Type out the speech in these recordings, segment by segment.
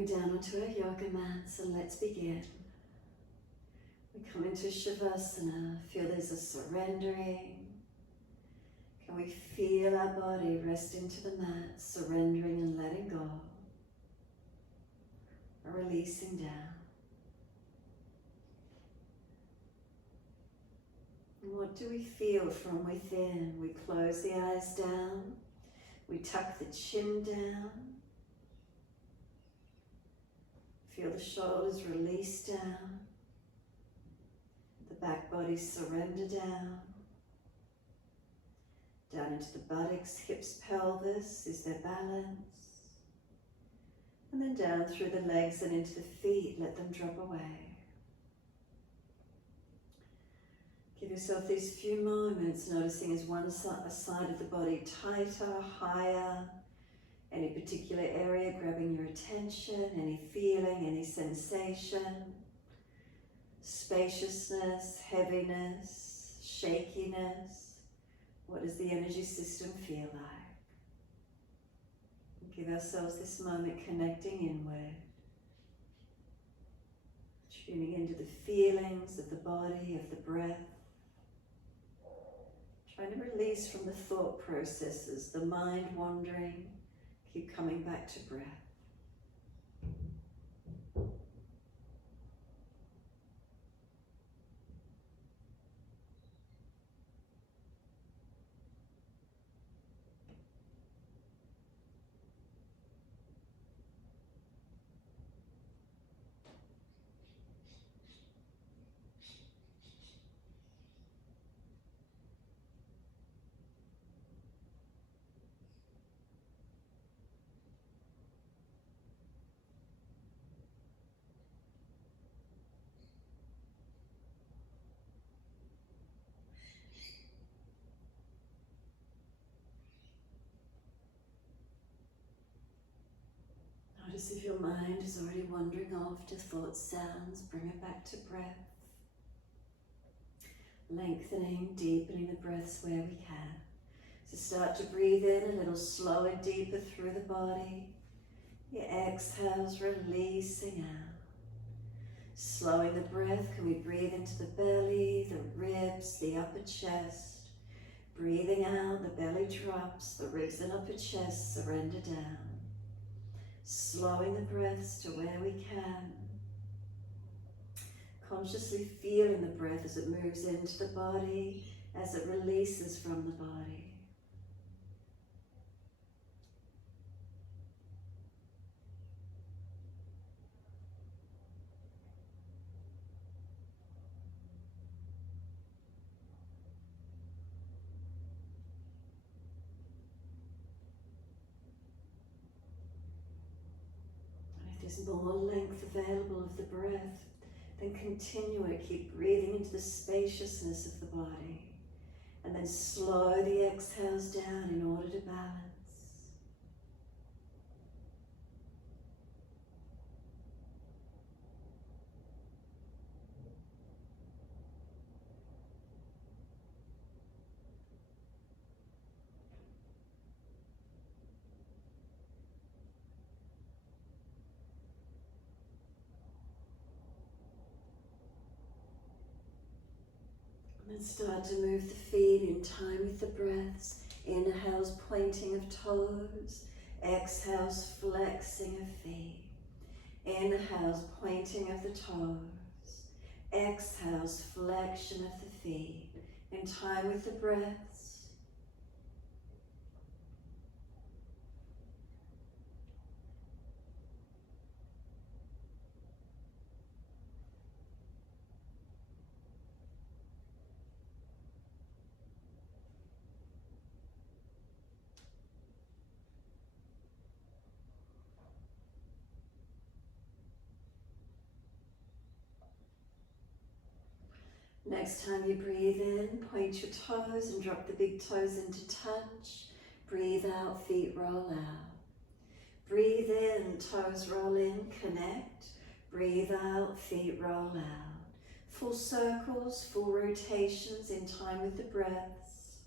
coming down onto our yoga mats, and let's begin. We come into Shavasana, feel there's a surrendering. Can we feel our body rest into the mat, surrendering and letting go, or releasing down? And what do we feel from within? We close the eyes down, we tuck the chin down, feel the shoulders release down, the back body surrender down, down into the buttocks, hips, pelvis, is there balance? And then down through the legs and into the feet, let them drop away. Give yourself these few moments, noticing is one side of the body tighter, higher, any particular area grabbing your attention, any feeling, any sensation, spaciousness, heaviness, shakiness. What does the energy system feel like? Give ourselves this moment connecting inward, tuning into the feelings of the body, of the breath. Trying to release from the thought processes, the mind wandering, keep coming back to breath. Notice if your mind is already wandering off to thought sounds, bring it back to breath. Lengthening, deepening the breaths where we can. So start to breathe in a little slower, deeper through the body. Your exhales releasing out. Slowing the breath, can we breathe into the belly, the ribs, the upper chest. Breathing out, the belly drops, the ribs and upper chest surrender down. Slowing the breaths to where we can. Consciously feeling the breath as it moves into the body, as it releases from the body. There's more length available of the breath, then continue it. Keep breathing into the spaciousness of the body, and then slow the exhales down in order to balance. And start to move the feet in time with the breaths. Inhales, pointing of toes. Exhales, flexing of feet. Inhales, pointing of the toes. Exhales, flexion of the feet. In time with the breaths. Next time you breathe in, point your toes and drop the big toes into touch. Breathe out, feet roll out. Breathe in, toes roll in, connect. Breathe out, feet roll out. Full circles, full rotations in time with the breaths.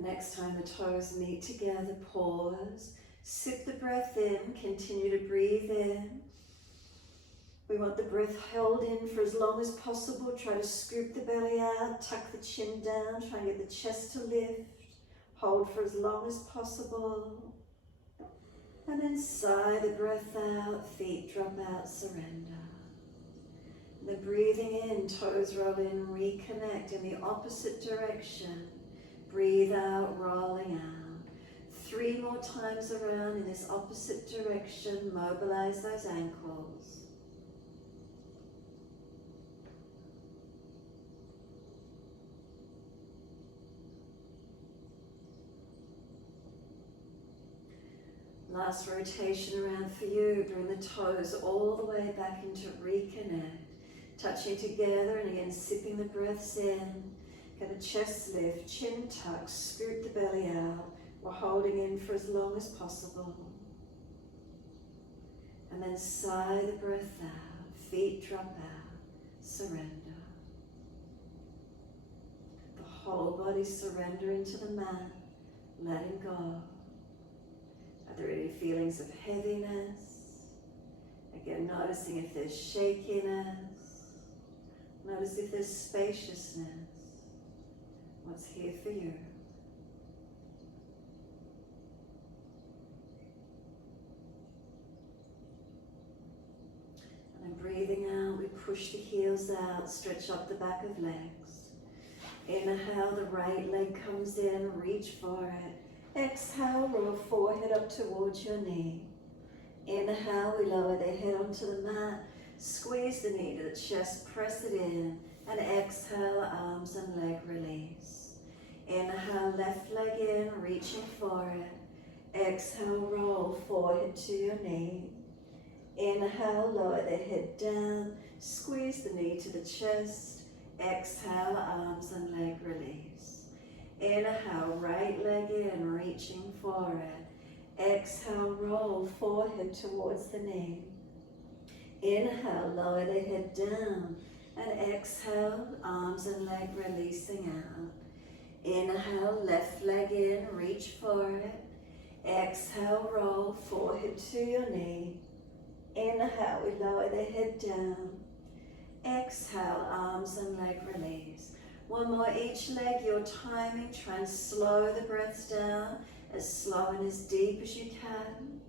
The next time the toes meet together, pause. Sip the breath in, continue to breathe in. We want the breath held in for as long as possible. Try to scoop the belly out, tuck the chin down, try and get the chest to lift. Hold for as long as possible. And then sigh the breath out, feet drop out, surrender. And then breathing in, toes roll in, reconnect in the opposite direction. Breathe out, rolling out. 3 more times around in this opposite direction. Mobilize those ankles. Last rotation around for you. Bring the toes all the way back into reconnect. Touching together and again sipping the breaths in. Get the chest lift, chin tuck, scoop the belly out. We're holding in for as long as possible. And then sigh the breath out. Feet drop out. Surrender. The whole body surrender into the mat. Letting go. Are there any feelings of heaviness? Again, noticing if there's shakiness. Notice if there's spaciousness. What's here for you? And then breathing out, we push the heels out, stretch up the back of legs. Inhale, the right leg comes in, reach for it. Exhale, roll forehead up towards your knee. Inhale, we lower the head onto the mat. Squeeze the knee to the chest, press it in. And exhale, arms and leg release. Inhale, left leg in, reaching for it. Exhale, roll forehead to your knee. Inhale, lower the head down. Squeeze the knee to the chest. Exhale, arms and leg release. Inhale, right leg in, reaching for it. Exhale, roll forehead towards the knee. Inhale, lower the head down. And exhale, arms and leg releasing out. Inhale, left leg in, reach for it. Exhale, roll forehead to your knee. Inhale, we lower the head down. Exhale, arms and leg release. One more each leg, your timing. Try and slow the breaths down as slow and as deep as you can.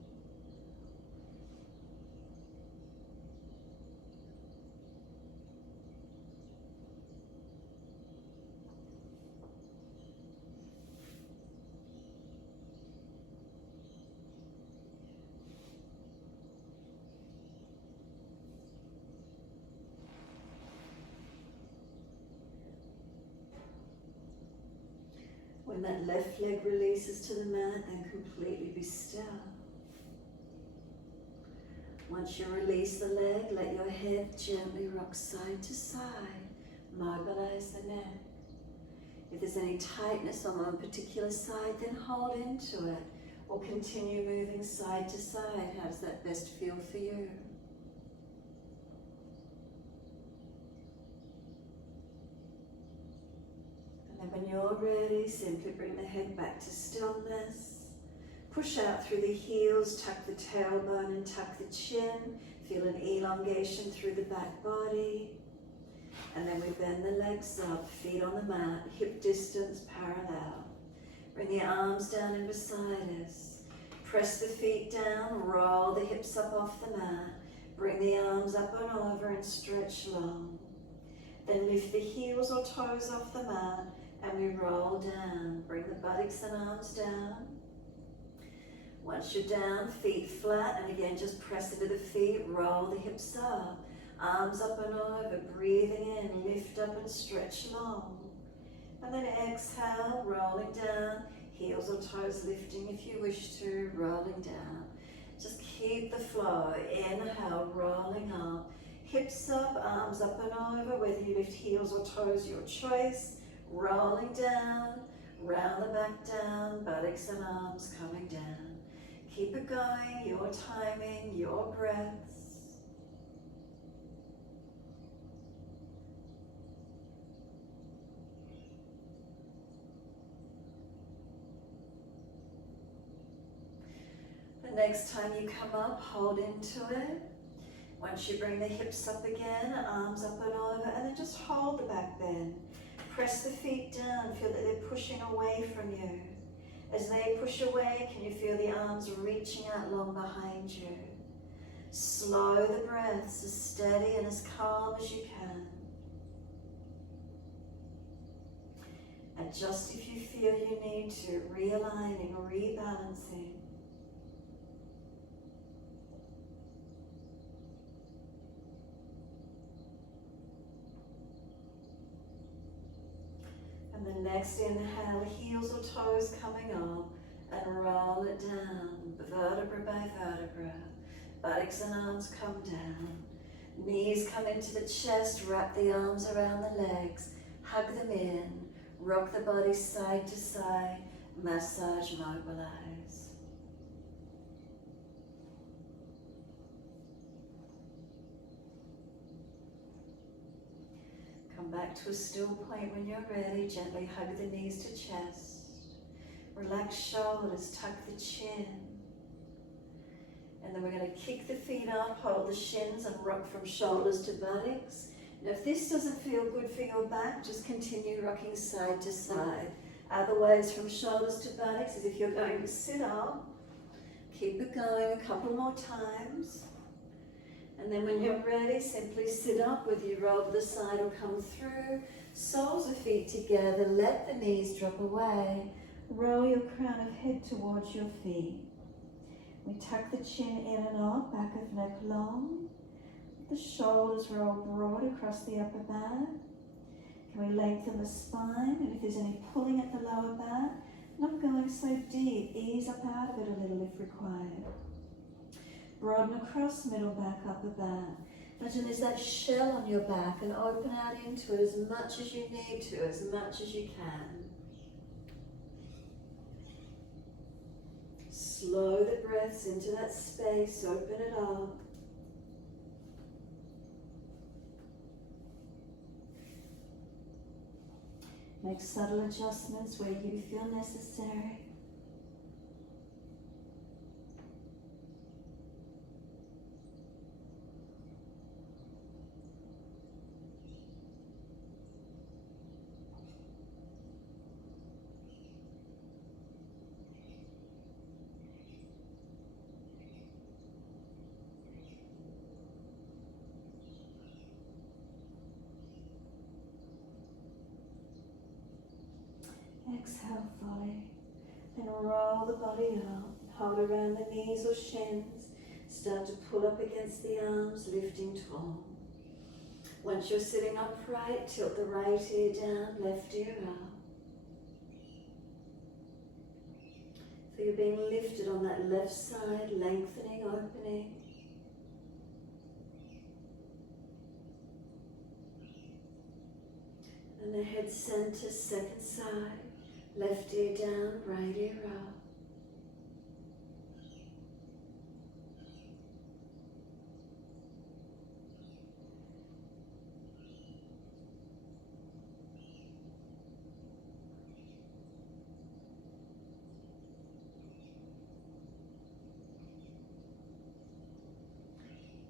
When that left leg releases to the mat, then completely be still. Once you release the leg, let your head gently rock side to side. Mobilize the neck. If there's any tightness on one particular side, then hold into it or continue moving side to side. How does that best feel for you? And when you're ready, simply bring the head back to stillness. Push out through the heels, tuck the tailbone and tuck the chin. Feel an elongation through the back body. And then we bend the legs up, feet on the mat, hip distance parallel. Bring the arms down and beside us. Press the feet down, roll the hips up off the mat. Bring the arms up and over and stretch long. Then lift the heels or toes off the mat and we roll down. Bring the buttocks and arms down. Once you're down, feet flat, and again just press into the feet, roll the hips up. Arms up and over, breathing in, lift up and stretch long. And then exhale, rolling down, heels or toes lifting if you wish to, rolling down. Just keep the flow, inhale, rolling up. Hips up, arms up and over, whether you lift heels or toes, your choice. Rolling down, round the back down, buttocks and arms coming down. Keep it going, your timing, your breaths. next time you come up, hold into it. Once you bring the hips up again, arms up and over, and then just hold the back bend. Press the feet down, feel that they're pushing away from you. As they push away, can you feel the arms reaching out long behind you? Slow the breaths as steady and as calm as you can. Adjust if you feel you need to, realigning, rebalancing. And the next inhale, heels or toes coming up, and roll it down, vertebra by vertebra. Buttocks and arms come down. Knees come into the chest, wrap the arms around the legs, hug them in, rock the body side to side, massage, mobilize. Come back to a still point when you're ready. Gently hug the knees to chest. Relax shoulders, tuck the chin. And then we're going to kick the feet up, hold the shins and rock from shoulders to buttocks. Now if this doesn't feel good for your back, just continue rocking side to side. Other ways from shoulders to buttocks is if you're going to sit up, keep it going a couple more times. And then when you're ready, simply sit up, whether you roll to the side or come through. Soles of feet together, let the knees drop away. Roll your crown of head towards your feet. We tuck the chin in and up, back of neck long. The shoulders roll broad across the upper back. Can we lengthen the spine? And if there's any pulling at the lower back, not going so deep, ease up out of it a little if required. Broaden across middle back, upper back. Imagine there's that shell on your back and open out into it as much as you need to, as much as you can. Slow the breaths into that space, open it up. Make subtle adjustments where you feel necessary. Exhale fully, then roll the body up, hold around the knees or shins, start to pull up against the arms, lifting tall. Once you're sitting upright, tilt the right ear down, left ear up. So you're being lifted on that left side, lengthening, opening. And the head center, second side. Left ear down, right ear up.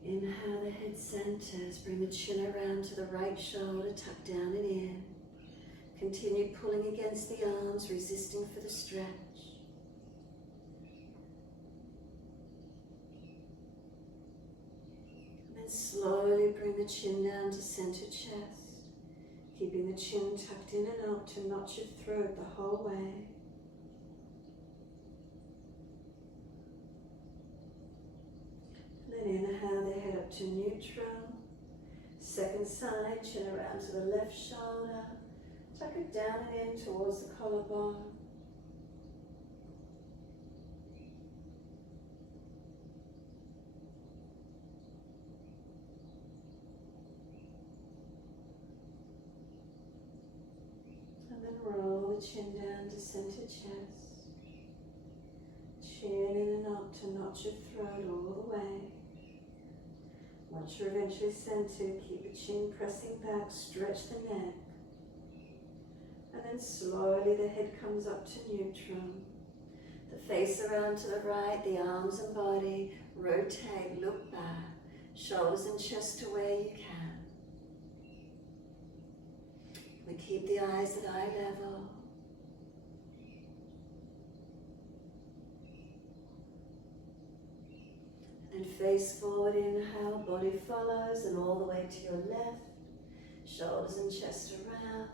Inhale, the head centers. Bring the chin around to the right shoulder, tuck down and in. Continue pulling against the arms, resisting for the stretch. And then slowly bring the chin down to center chest, keeping the chin tucked in and up to notch your throat the whole way. And then inhale the head up to neutral. Second side, chin around to the left shoulder. Tuck it down and in towards the collarbone. And then roll the chin down to center chest. Chin in and up to notch your throat all the way. Once you're eventually centered, keep the chin pressing back, stretch the neck. And then slowly the head comes up to neutral. The face around to the right, the arms and body. Rotate, look back. Shoulders and chest to where you can. We keep the eyes at eye level. And face forward, inhale, body follows, and all the way to your left. Shoulders and chest around.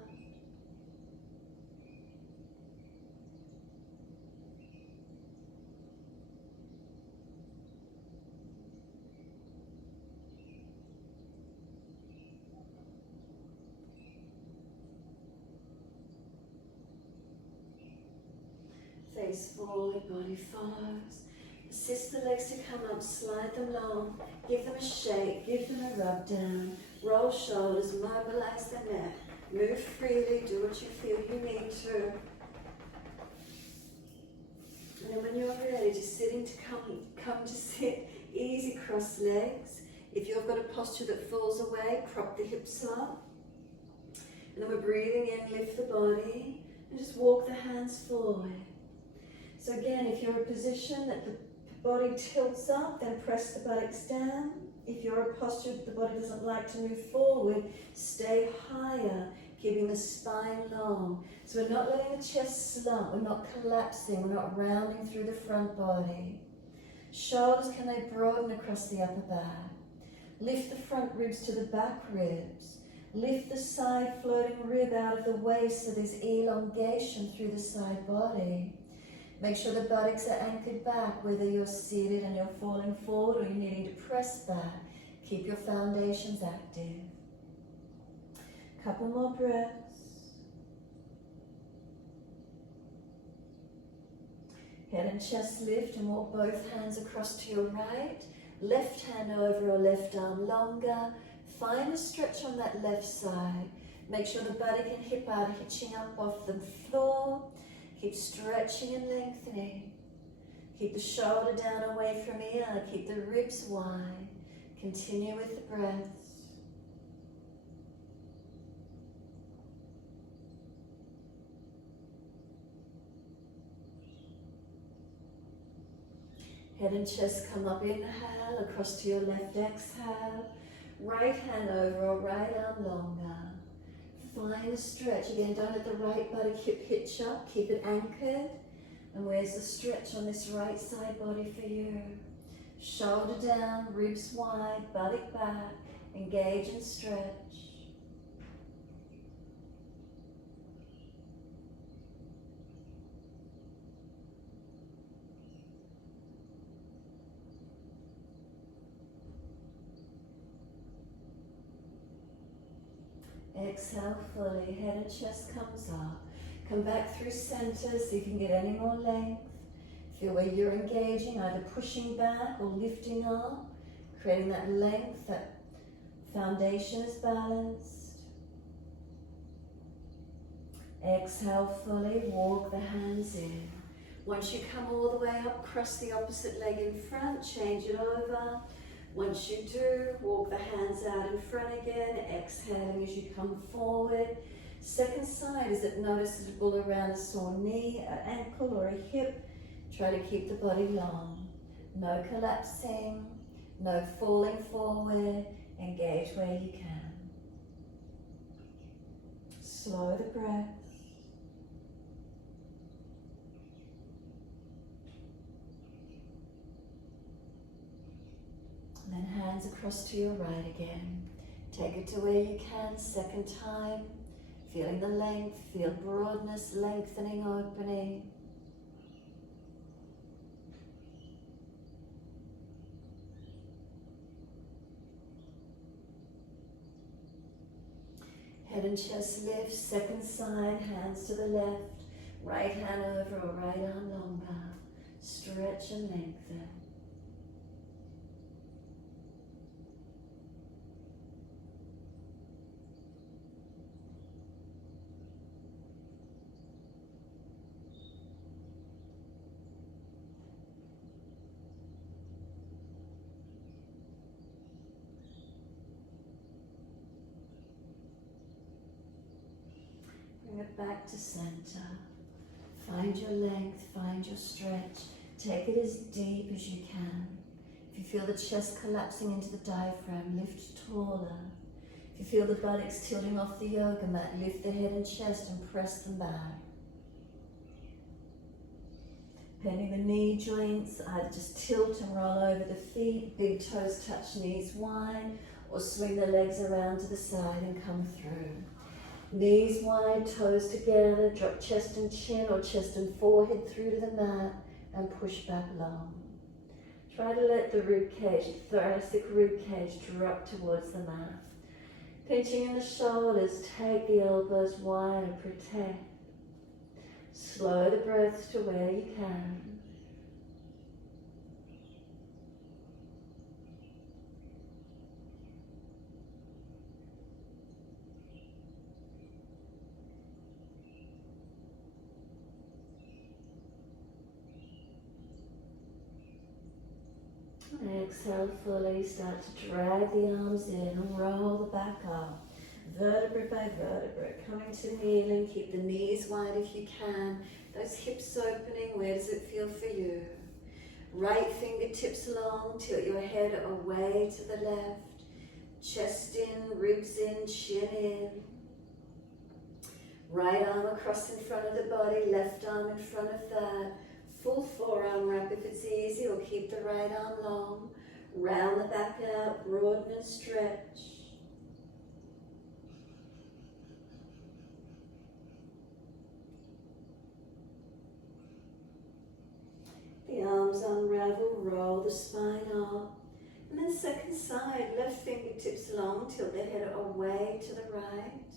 Face forward, body follows. Assist the legs to come up, slide them long, give them a shake, give them a rub down, roll shoulders, mobilize the neck, move freely, do what you feel you need to. And then when you're ready, just sitting to come to sit, easy cross legs. If you've got a posture that falls away, prop the hips up. And then we're breathing in, lift the body, and just walk the hands forward. So again, if you're in a position that the body tilts up, then press the buttocks down. If you're in a posture that the body doesn't like to move forward, stay higher, keeping the spine long. So we're not letting the chest slump, we're not collapsing, we're not rounding through the front body. Shoulders, can they broaden across the upper back? Lift the front ribs to the back ribs. Lift the side floating rib out of the waist so there's elongation through the side body. Make sure the buttocks are anchored back, whether you're seated and you're falling forward or you're needing to press back. Keep your foundations active. Couple more breaths. Head and chest lift and walk both hands across to your right. Left hand over or left arm longer. Find a stretch on that left side. Make sure the buttock and hip are hitching up off the floor. Keep stretching and lengthening. Keep the shoulder down away from ear. Keep the ribs wide. Continue with the breaths. Head and chest come up, inhale, across to your left, exhale. Right hand over or right arm longer. Find the stretch. Again, don't let the right buttock hip hitch up. Keep it anchored. And where's the stretch on this right side body for you? Shoulder down, ribs wide, buttock back. Engage and stretch. Exhale fully, head and chest comes up. Come back through center so you can get any more length. Feel where you're engaging, either pushing back or lifting up, creating that length, that foundation is balanced. Exhale fully, walk the hands in. Once you come all the way up, cross the opposite leg in front, change it over. Once you do, walk the hands out in front again, exhaling as you come forward. Second side, is it noticeable around a sore knee, an ankle or a hip? Try to keep the body long. No collapsing, no falling forward. Engage where you can. Slow the breath. And then hands across to your right again. Take it to where you can, second time. Feeling the length, feel broadness, lengthening, opening. Head and chest lift, second side, hands to the left. Right hand over or right arm longer. Stretch and lengthen. Bring it back to center. Find your length, find your stretch. Take it as deep as you can. If you feel the chest collapsing into the diaphragm, lift taller. If you feel the buttocks tilting off the yoga mat, lift the head and chest and press them back. Bending the knee joints, either just tilt and roll over the feet, big toes touch knees wide, or swing the legs around to the side and come through. Knees wide, toes together, drop chest and chin or chest and forehead through to the mat and push back long. Try to let the rib cage, thoracic rib cage, drop towards the mat. Pinching in the shoulders, take the elbows wide and protect. Slow the breaths to where you can. Exhale fully, start to drag the arms in and roll the back up. Vertebra by vertebra, coming to kneeling, keep the knees wide if you can. Those hips opening, where does it feel for you? Right fingertips long, tilt your head away to the left. Chest in, ribs in, chin in. Right arm across in front of the body, left arm in front of that. Full forearm wrap if it's easy, or keep the right arm long. Round the back out, broaden and stretch. The arms unravel, roll the spine up. And then second side, left fingertips long, tilt the head away to the right.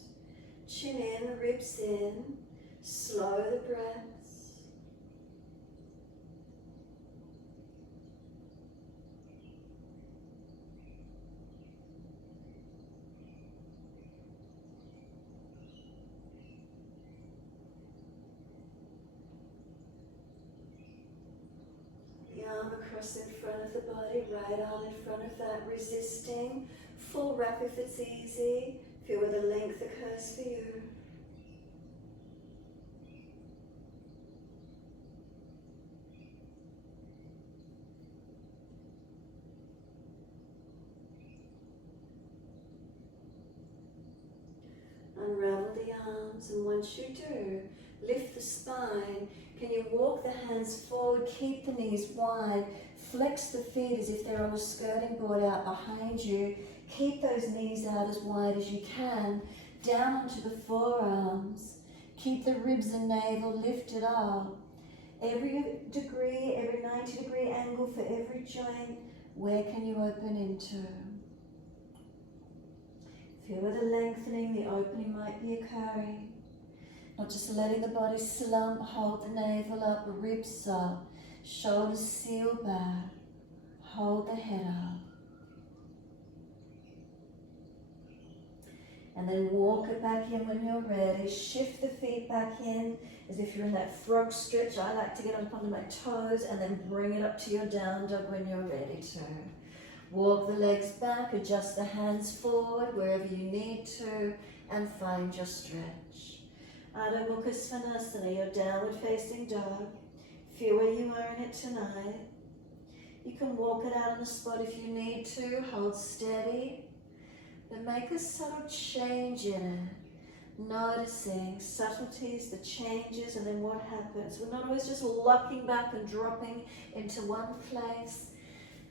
Chin in, ribs in, slow the breaths. Arm across in front of the body, right arm in front of that, resisting. Full wrap if it's easy. Feel where the length occurs for you. Unravel the arms, and once you do, lift the spine. Can you walk the hands forward, keep the knees wide, flex the feet as if they're on a skirting board out behind you. Keep those knees out as wide as you can, down onto the forearms. Keep the ribs and navel lifted up. Every degree, every 90-degree angle for every joint, where can you open into? Feel where the lengthening, the opening might be occurring. Not just letting the body slump, hold the navel up, ribs up, shoulders seal back, hold the head up. And then walk it back in when you're ready. Shift the feet back in as if you're in that frog stretch. I like to get up onto my toes and then bring it up to your down dog when you're ready to. Walk the legs back, adjust the hands forward wherever you need to, and find your stretch. Adho Mukha Svanasana, your downward facing dog. Feel where you are in it tonight. You can walk it out on the spot if you need to, hold steady. Then make a subtle change in it. Noticing subtleties, the changes, and then what happens. We're not always just locking back and dropping into one place.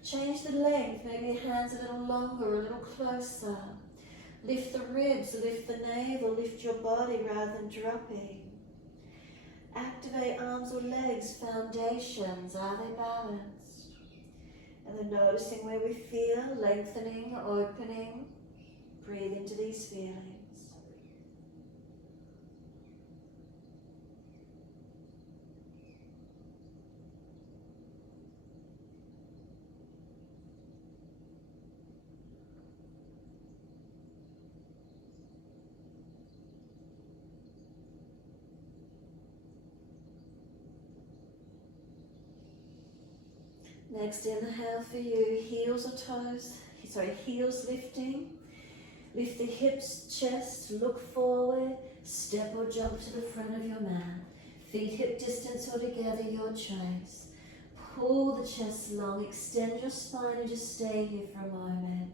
Change the length, maybe your hands a little longer, a little closer. Lift the ribs, lift the navel, lift your body rather than dropping. Activate arms or legs, foundations, are they balanced? And then noticing where we feel, lengthening, opening. Breathe into these feelings. Next inhale for you, heels lifting. Lift the hips, chest, look forward, step or jump to the front of your mat. Feet hip distance or together, your choice. Pull the chest long, extend your spine and just stay here for a moment.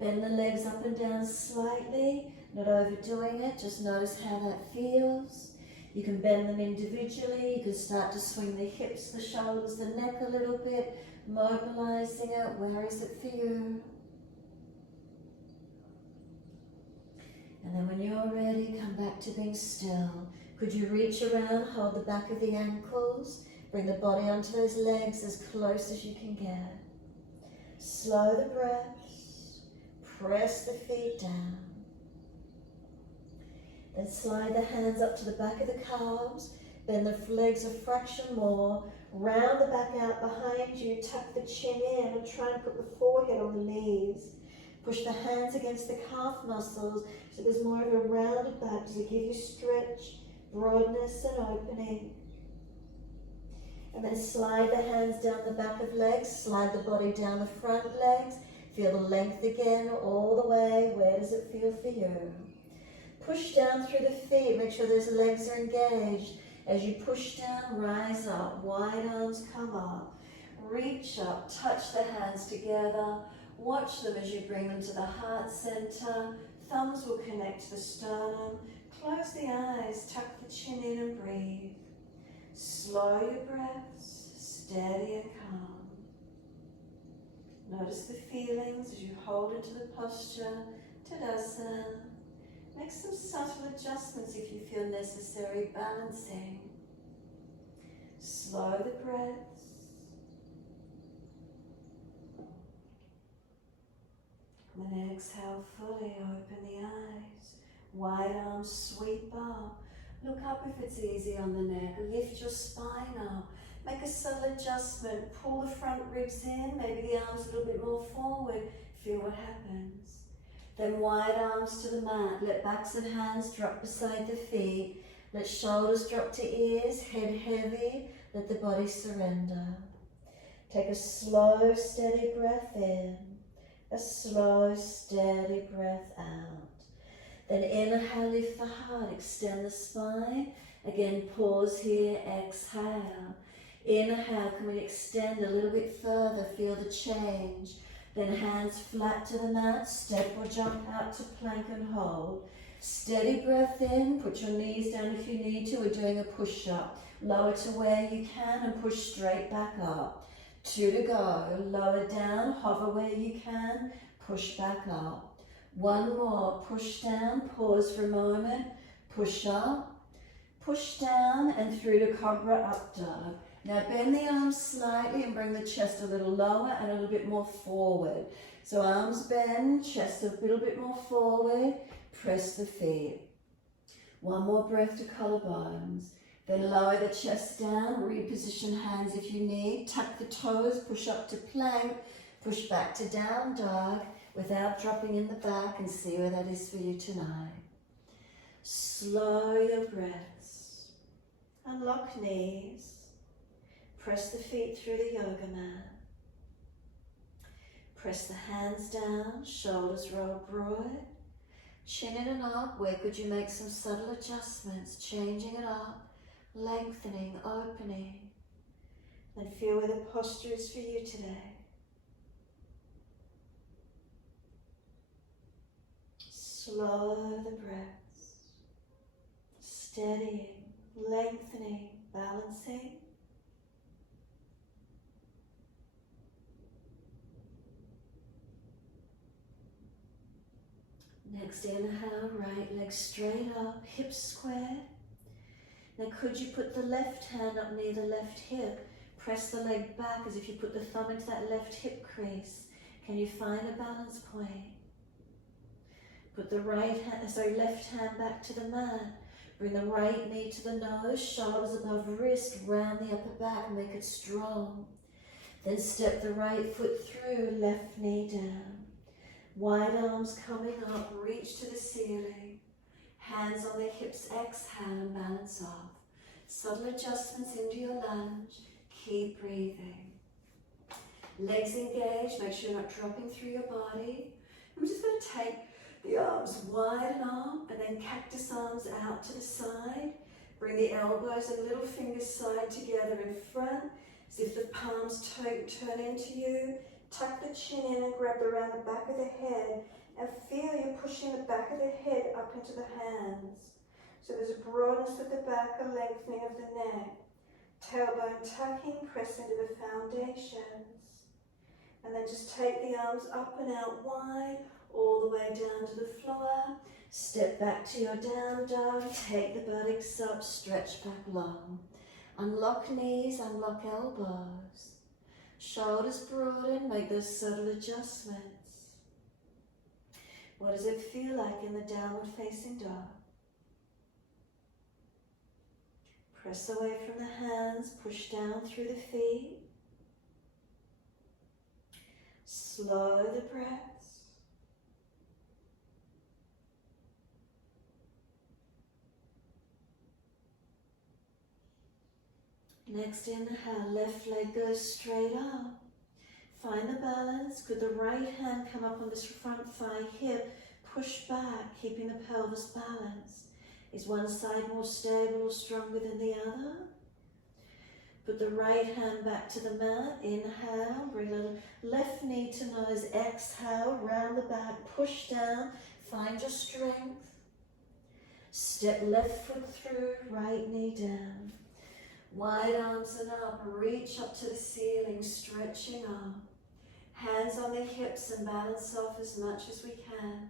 Bend the legs up and down slightly, not overdoing it, just notice how that feels. You can bend them individually, you can start to swing the hips, the shoulders, the neck a little bit, mobilizing it. Where is it for you? And then when you're ready, come back to being still. Could you reach around, hold the back of the ankles, bring the body onto those legs as close as you can get. Slow the breath, press the feet down. Then slide the hands up to the back of the calves, bend the legs a fraction more, round the back out behind you, tuck the chin in and try and put the forehead on the knees. Push the hands against the calf muscles so there's more of a rounded back to give you stretch, broadness and opening. And then slide the hands down the back of legs, slide the body down the front legs, feel the length again all the way. Where does it feel for you? Push down through the feet, make sure those legs are engaged. As you push down, rise up, wide arms come up. Reach up, touch the hands together. Watch them as you bring them to the heart center. Thumbs will connect to the sternum. Close the eyes, tuck the chin in and breathe. Slow your breaths, steady and calm. Notice the feelings as you hold into the posture, Tadasana. Make some subtle adjustments if you feel necessary, balancing. Slow the breaths. Then exhale fully, open the eyes. Wide arms sweep up. Look up if it's easy on the neck. Lift your spine up. Make a subtle adjustment. Pull the front ribs in. Maybe the arms a little bit more forward. Feel what happens. Then wide arms to the mat. Let backs of hands drop beside the feet. Let shoulders drop to ears. Head heavy. Let the body surrender. Take a slow, steady breath in. A slow, steady breath out. Then inhale, lift the heart, extend the spine. Again, pause here, exhale. Inhale, can we extend a little bit further, feel the change. Then hands flat to the mat, step or jump out to plank and hold. Steady breath in, put your knees down if you need to. We're doing a push-up. Lower to where you can and push straight back up. 2 to go, lower down, hover where you can, push back up. 1 more, push down, pause for a moment, push up, push down and through to Cobra Up Dog. Now bend the arms slightly and bring the chest a little lower and a little bit more forward. So arms bend, chest a little bit more forward, press the feet. 1 more breath to collarbones. Then lower the chest down, reposition hands if you need, tuck the toes, push up to plank, push back to down dog without dropping in the back, and see where that is for you tonight. Slow your breaths, unlock knees, press the feet through the yoga mat, press the hands down, shoulders roll broad, chin in and up. Where could you make some subtle adjustments, changing it up, lengthening, opening, and feel where the posture is for you today. Slow the breaths, steadying, lengthening, balancing. Next inhale, right leg straight up, hips squared. Now could you put the left hand up near the left hip? Press the leg back as if you put the thumb into that left hip crease. Can you find a balance point? Put the left hand back to the mat. Bring the right knee to the nose, shoulders above wrist, round the upper back, make it strong. Then step the right foot through, left knee down. Wide arms coming up, reach to the ceiling. Hands on the hips, exhale and balance off. Subtle adjustments into your lunge. Keep breathing. Legs engaged, make sure you're not dropping through your body. I'm just going to take the arms widen up and then cactus arms out to the side. Bring the elbows and little fingers side together in front, as if the palms turn into you. Tuck the chin in and grab around the back of the head, and feel you pushing the back of the head up into the hands. So there's a broadness of the back, a lengthening of the neck. Tailbone tucking, press into the foundations. And then just take the arms up and out wide, all the way down to the floor. Step back to your down dog, take the buttocks up, stretch back long. Unlock knees, unlock elbows. Shoulders broaden, make those subtle adjustments. What does it feel like in the downward facing dog? Press away from the hands, push down through the feet. Slow the breaths. Next inhale, left leg goes straight up. Find the balance. Could the right hand come up on this front thigh hip? Push back, keeping the pelvis balanced. Is one side more stable or stronger than the other? Put the right hand back to the mat. Inhale, bring the left knee to nose. Exhale, round the back, push down. Find your strength. Step left foot through, right knee down. Wide arms and up, reach up to the ceiling, stretching up. Hands on the hips and balance off as much as we can,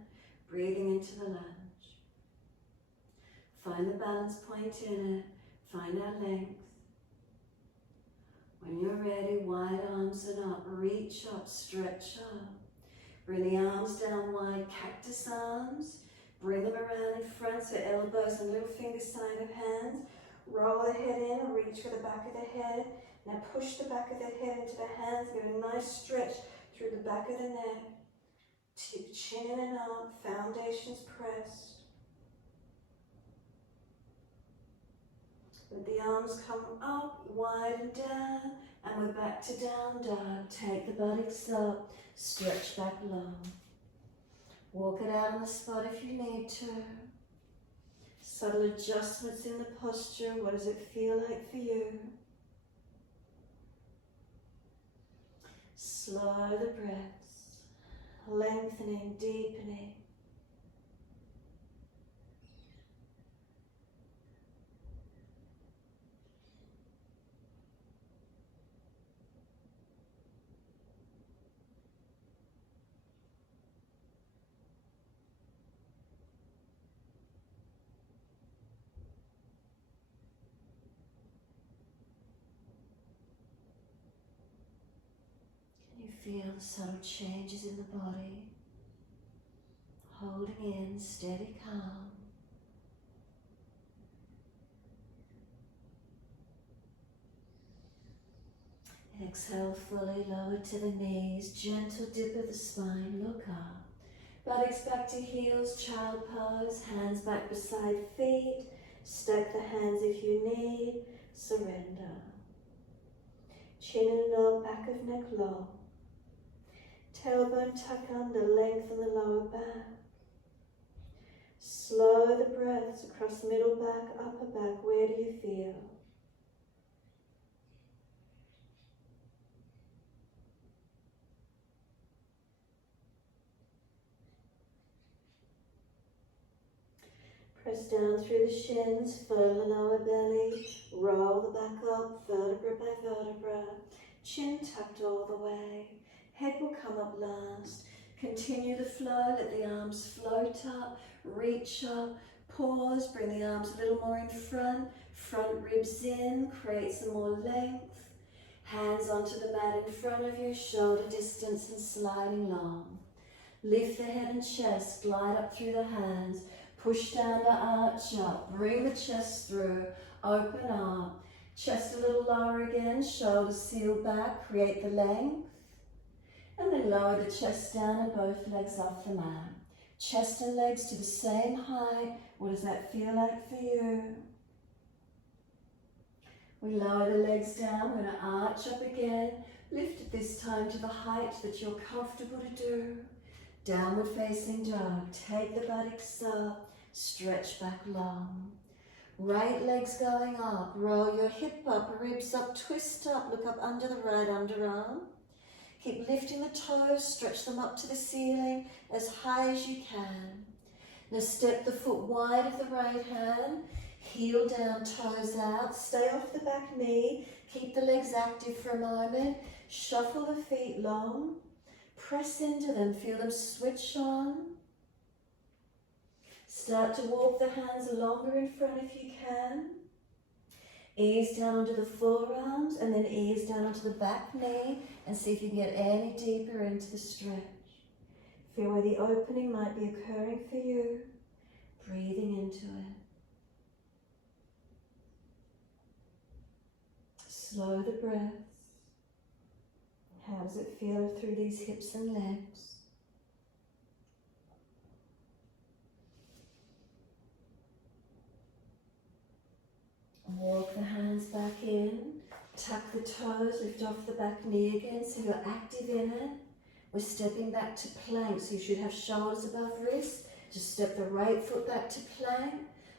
breathing into the lunge. Find the balance point in it, find our length. When you're ready, wide arms and up, reach up, stretch up. Bring the arms down wide, cactus arms. Bring them around in front, so elbows and little fingers side of hands. Roll the head in, reach for the back of the head. Now push the back of the head into the hands, get a nice stretch through the back of the neck. Tip chin in and up, foundations pressed. Let the arms come up, wide and down, and we're back to down dog. Take the buttocks up, stretch back long. Walk it out on the spot if you need to. Subtle adjustments in the posture. What does it feel like for you? Slow the breaths, lengthening, deepening. Feel the subtle changes in the body, holding in steady calm. Exhale fully, lower to the knees, gentle dip of the spine, look up. Buttocks back to heels, child pose, hands back beside feet, stack the hands if you need, surrender. Chin and low, back of neck long. Tailbone tuck under, lengthen the lower back. Slow the breaths across middle back, upper back. Where do you feel? Press down through the shins, firm the lower belly, roll the back up, vertebra by vertebra. Chin tucked all the way. Head will come up last. Continue the flow, let the arms float up, reach up, pause, bring the arms a little more in front ribs in, create some more length. Hands onto the mat in front of you, shoulder distance and sliding long. Lift the head and chest, glide up through the hands, push down to arch up, bring the chest through, open up. Chest a little lower again, shoulders seal back, create the length. And then lower the chest down and both legs off the mat. Chest and legs to the same height. What does that feel like for you? We lower the legs down, we're going to arch up again. Lift it this time to the height that you're comfortable to do. Downward facing dog. Take the buttocks up, stretch back long. Right leg's going up. Roll your hip up, ribs up, twist up. Look up under the right underarm. Keep lifting the toes, stretch them up to the ceiling as high as you can. Now step the foot wide of the right hand, heel down, toes out, stay off the back knee, keep the legs active for a moment, shuffle the feet long, press into them, feel them switch on. Start to walk the hands longer in front if you can. Ease down onto the forearms and then ease down onto the back knee and see if you can get any deeper into the stretch. Feel where the opening might be occurring for you. Breathing into it. Slow the breath. How does it feel through these hips and legs? Walk the hands back in, tuck the toes, lift off the back knee again so you're active in it. We're stepping back to plank, so you should have shoulders above wrists. Just step the right foot back to plank,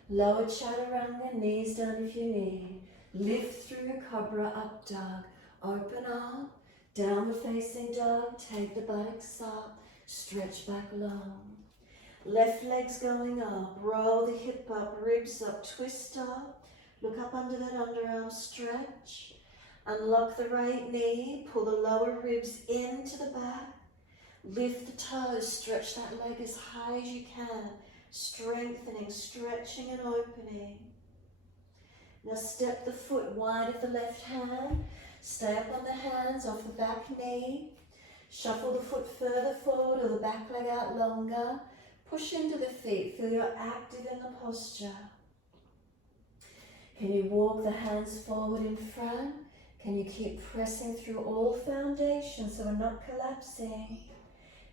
lower chaturanga, knees down if you need. Lift through cobra, up dog, open up, downward facing dog, take the buttocks up, stretch back long. Left leg's going up, roll the hip up, ribs up, twist up. Look up under that underarm, stretch. Unlock the right knee, pull the lower ribs into the back. Lift the toes, stretch that leg as high as you can. Strengthening, stretching and opening. Now step the foot wide of the left hand. Stay up on the hands, off the back knee. Shuffle the foot further forward or the back leg out longer. Push into the feet, feel you're active in the posture. Can you walk the hands forward in front? Can you keep pressing through all foundations so we're not collapsing?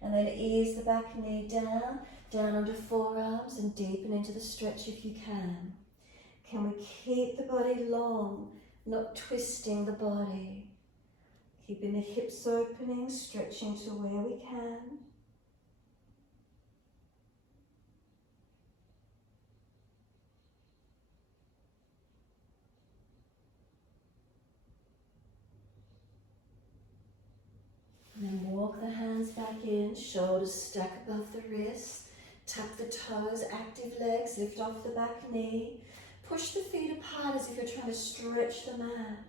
And then ease the back knee down, down onto forearms and deepen into the stretch if you can. Can we keep the body long, not twisting the body? Keeping the hips opening, stretching to where we can. And then walk the hands back in, shoulders stack above the wrists, tuck the toes, active legs, lift off the back knee, push the feet apart as if you're trying to stretch the mat.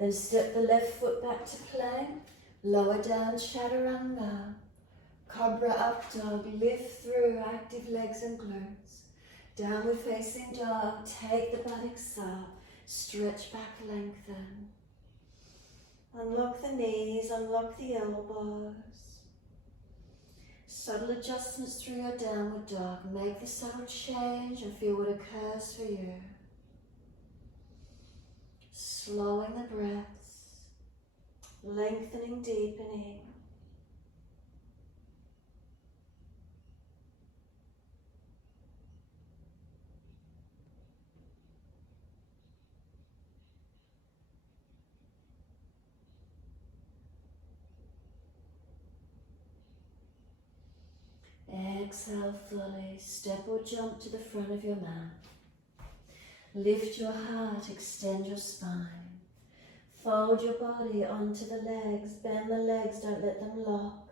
Then step the left foot back to plank, lower down chaturanga, cobra up dog, lift through active legs and glutes. Downward facing dog, take the buttocks up, stretch back, lengthen. Unlock the knees, unlock the elbows. Subtle adjustments through your downward dog. Make the subtle change and feel what occurs for you. Slowing the breaths, lengthening, deepening. Exhale fully, step or jump to the front of your mat. Lift your heart, extend your spine. Fold your body onto the legs, bend the legs, don't let them lock.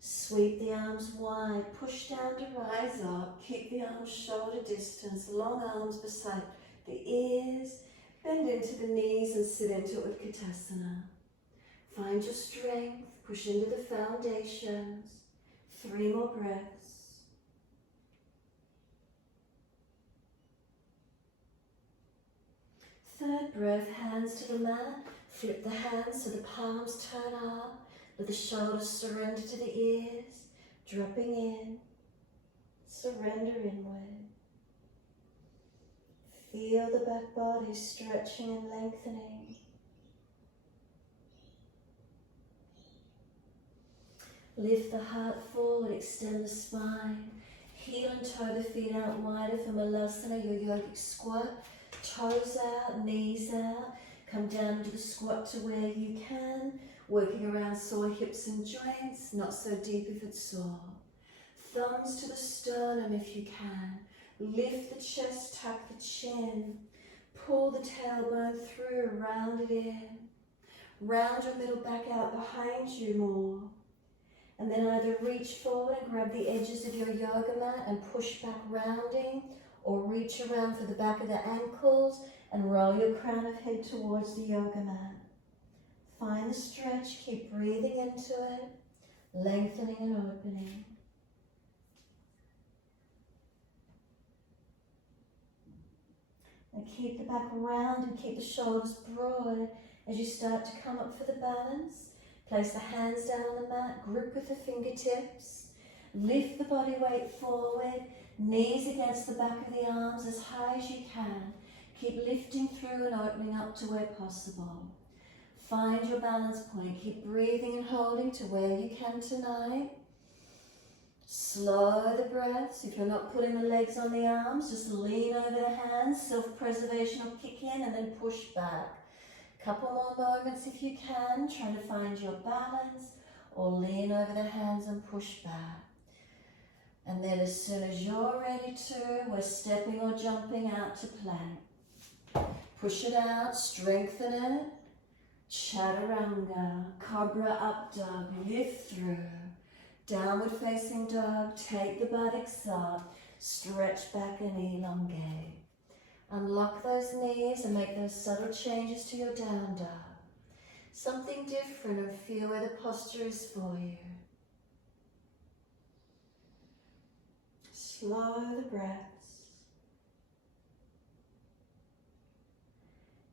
Sweep the arms wide, push down to rise up, keep the arms shoulder distance, long arms beside the ears, bend into the knees and sit into Utkatasana. Find your strength, push into the foundations. 3 more breaths. Third breath, hands to the mat. Flip the hands so the palms turn up. Let the shoulders surrender to the ears. Dropping in. Surrender inward. Feel the back body stretching and lengthening. Lift the heart forward, extend the spine. Heel and toe the feet out wider for Malasana, your yogic squat. Toes out, knees out. Come down into the squat to where you can. Working around sore hips and joints, not so deep if it's sore. Thumbs to the sternum if you can. Lift the chest, tuck the chin. Pull the tailbone through, round it in. Round your middle back out behind you more. And then either reach forward and grab the edges of your yoga mat and push back rounding, or reach around for the back of the ankles and roll your crown of head towards the yoga mat. Find the stretch, keep breathing into it, lengthening and opening. And keep the back round and keep the shoulders broad as you start to come up for the balance. Place the hands down on the mat, grip with the fingertips. Lift the body weight forward, knees against the back of the arms as high as you can. Keep lifting through and opening up to where possible. Find your balance point. Keep breathing and holding to where you can tonight. Slow the breaths. If you're not pulling the legs on the arms, just lean over the hands. Self-preservation will kick in and then push back. Couple more moments if you can, trying to find your balance, or lean over the hands and push back. And then as soon as you're ready to, we're stepping or jumping out to plank. Push it out, strengthen it. Chaturanga, Cobra up dog, lift through. Downward facing dog, take the buttocks up, stretch back and elongate. Unlock those knees and make those subtle changes to your down dog. Something different, and feel where the posture is for you. Slow the breaths.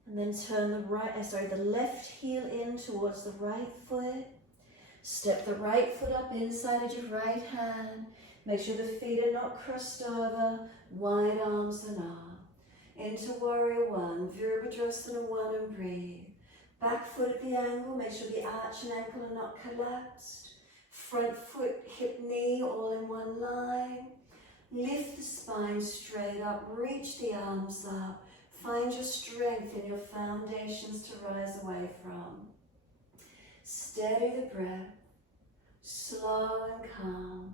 And then turn the left heel in towards the right foot. Step the right foot up inside of your right hand. Make sure the feet are not crossed over. Wide arms and up. Into Warrior One, Virabhadrasana 1 and breathe. Back foot at the angle, make sure the arch and ankle are not collapsed. Front foot, hip, knee all in one line. Lift the spine straight up, reach the arms up. Find your strength in your foundations to rise away from. Steady the breath, slow and calm.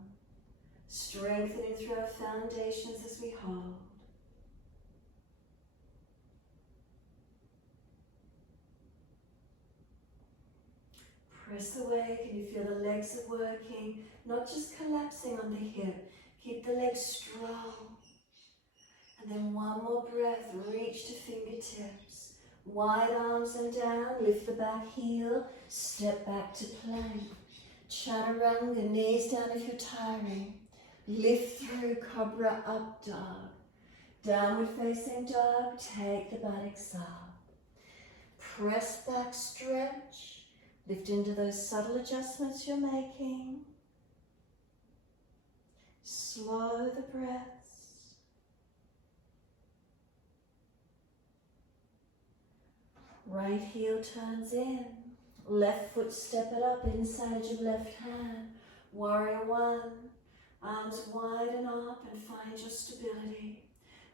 Strengthening through our foundations as we hold. Press away. Can you feel the legs are working? Not just collapsing on the hip. Keep the legs strong. And then one more breath. Reach to fingertips. Wide arms and down. Lift the back heel. Step back to plank. Chaturanga. Knees down if you're tiring. Lift through Cobra up dog. Downward facing dog. Take the buttocks up. Press back, stretch. Lift into those subtle adjustments you're making. Slow the breaths. Right heel turns in. Left foot step it up inside your left hand. Warrior One. Arms wide and up and find your stability.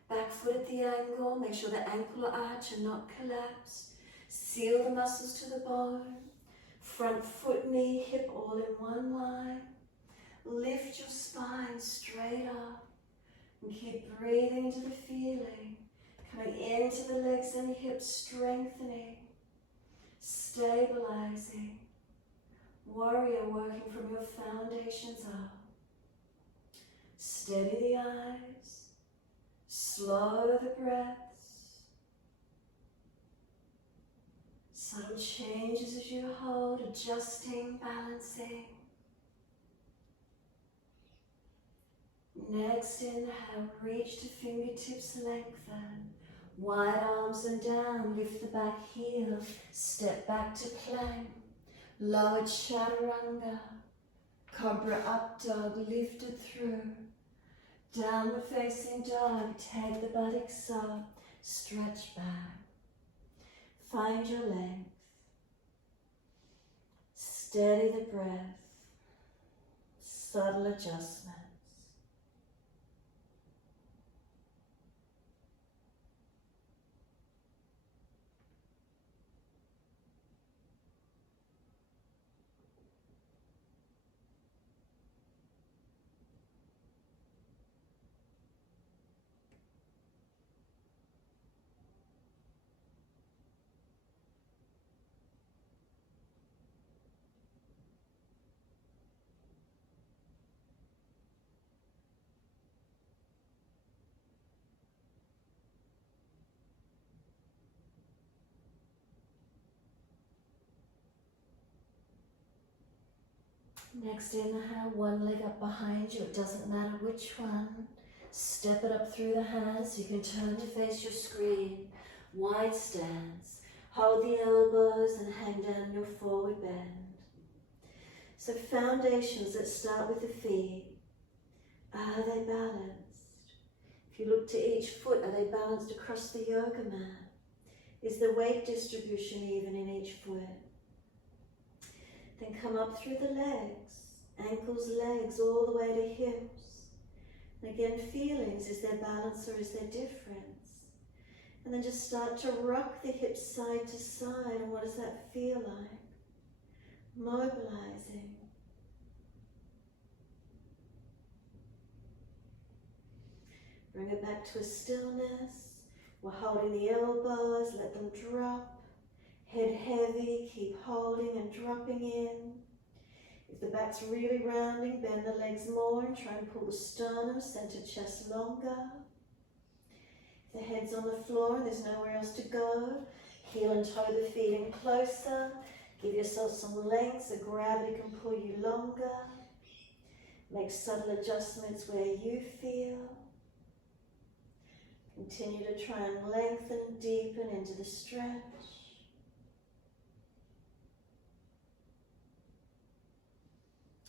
Back foot at the angle. Make sure the ankle arch and not collapsed. Seal the muscles to the bone. Front foot, knee, hip all in one line. Lift your spine straight up and keep breathing into the feeling. Coming into the legs and hips, strengthening, stabilizing. Warrior working from your foundations up. Steady the eyes, slow the breaths. Subtle changes as you hold, adjusting, balancing. Next inhale, reach to fingertips, lengthen. Wide arms and down, lift the back heel, step back to plank. Lower chaturanga, Cobra up dog, lifted through. Downward facing dog, take the buttocks up, stretch back. Find your length. Steady the breath. Subtle adjustments. Next inhale, one leg up behind you, it doesn't matter which one. Step it up through the hands, you can turn to face your screen. Wide stance. Hold the elbows and hang down your forward bend. So foundations that start with the feet. Are they balanced? If you look to each foot, are they balanced across the yoga mat? Is the weight distribution even in each foot? Then come up through the legs, ankles, legs, all the way to hips. And again, feelings, is there balance or is there difference? And then just start to rock the hips side to side, and what does that feel like? Mobilizing. Bring it back to a stillness. We're holding the elbows, let them drop. Head heavy, keep holding and dropping in. If the back's really rounding, bend the legs more and try and pull the sternum, center chest longer. If the head's on the floor and there's nowhere else to go, heel and toe the feet in closer. Give yourself some length so gravity can pull you longer. Make subtle adjustments where you feel. Continue to try and lengthen, deepen into the stretch.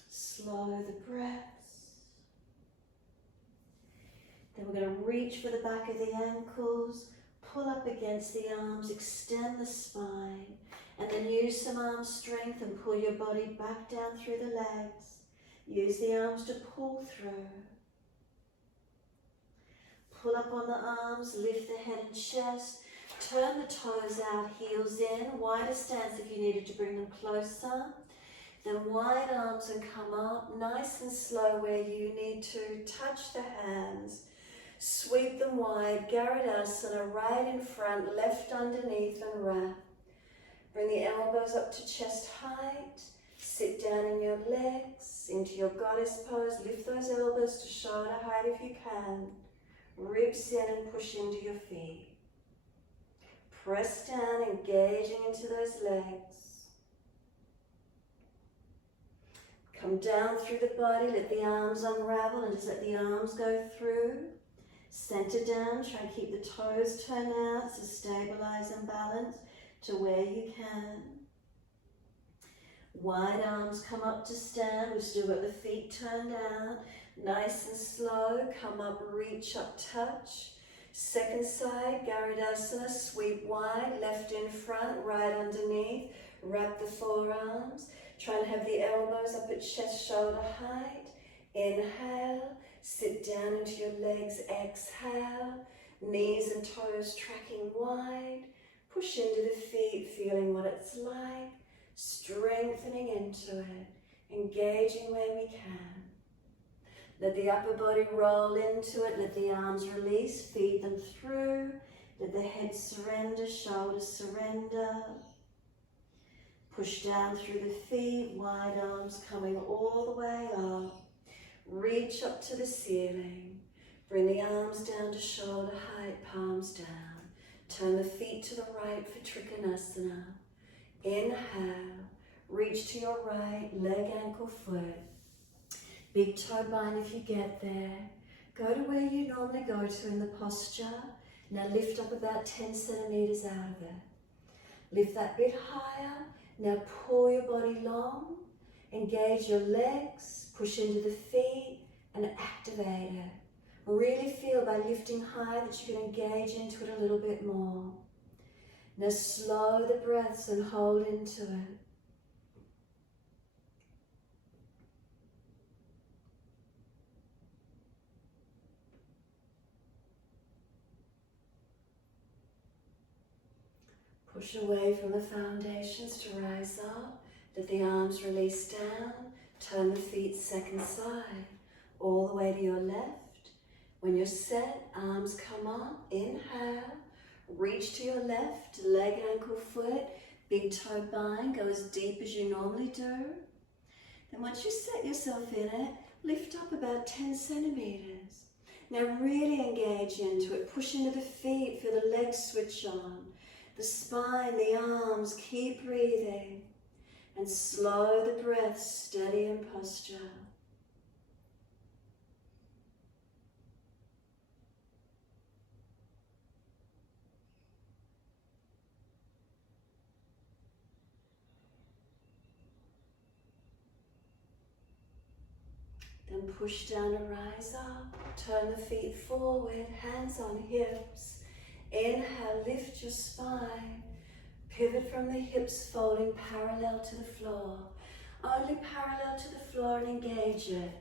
Slow the breaths. Then we're going to reach for the back of the ankles, pull up against the arms, extend the spine, and then use some arm strength and pull your body back down through the legs. Use the arms to pull through. Pull up on the arms, lift the head and chest, turn the toes out, heels in, wider stance if you needed to bring them closer. Then wide arms and come up, nice and slow where you need to. Touch the hands, sweep them wide, Garudasana, right in front, left underneath and wrap. Bring the elbows up to chest height, sit down in your legs, into your goddess pose, lift those elbows to shoulder height if you can. Ribs in and push into your feet. Press down, engaging into those legs. Come down through the body, let the arms unravel and just let the arms go through. Center down, try and keep the toes turned out, so stabilize and balance to where you can. Wide arms come up to stand, we've still got the feet turned out. Nice and slow, come up, reach up, touch. Second side, Garudasana, sweep wide, left in front, right underneath. Wrap the forearms. Try and have the elbows up at chest, shoulder height. Inhale, sit down into your legs, exhale. Knees and toes tracking wide. Push into the feet, feeling what it's like. Strengthening into it, engaging where we can. Let the upper body roll into it, let the arms release, feed them through. Let the head surrender, shoulders surrender. Push down through the feet, wide arms coming all the way up. Reach up to the ceiling. Bring the arms down to shoulder height, palms down. Turn the feet to the right for Trikonasana. Inhale, reach to your right, leg, ankle, foot. Big toe bind if you get there. Go to where you normally go to in the posture. Now lift up about 10 centimeters out of it. Lift that bit higher. Now pull your body long. Engage your legs. Push into the feet and activate it. Really feel by lifting high that you can engage into it a little bit more. Now slow the breaths and hold into it. Push away from the foundations to rise up. Let the arms release down. Turn the feet second side, all the way to your left. When you're set, arms come up. Inhale. Reach to your left, leg, ankle, foot. Big toe bind. Go as deep as you normally do. Then once you set yourself in it, lift up about 10 centimeters. Now really engage into it. Push into the feet. Feel the legs switch on. The spine, the arms, keep breathing. And slow the breath, steady in posture. Then push down and rise up. Turn the feet forward, hands on hips. Inhale, lift your spine. Pivot from the hips, folding parallel to the floor. Only parallel to the floor and engage it.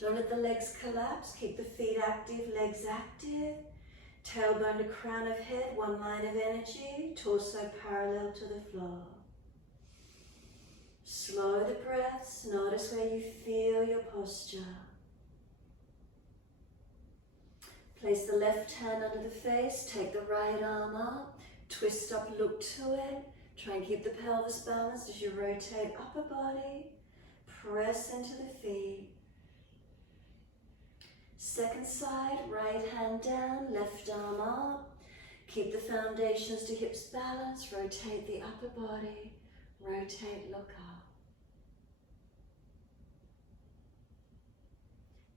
Don't let the legs collapse. Keep the feet active, legs active. Tailbone to crown of head, one line of energy. Torso parallel to the floor. Slow the breaths, notice where you feel your posture. Place the left hand under the face, take the right arm up, twist up, look to it. Try and keep the pelvis balanced as you rotate upper body. Press into the feet. Second side, right hand down, left arm up. Keep the foundations to hips balanced, rotate the upper body, rotate, look up.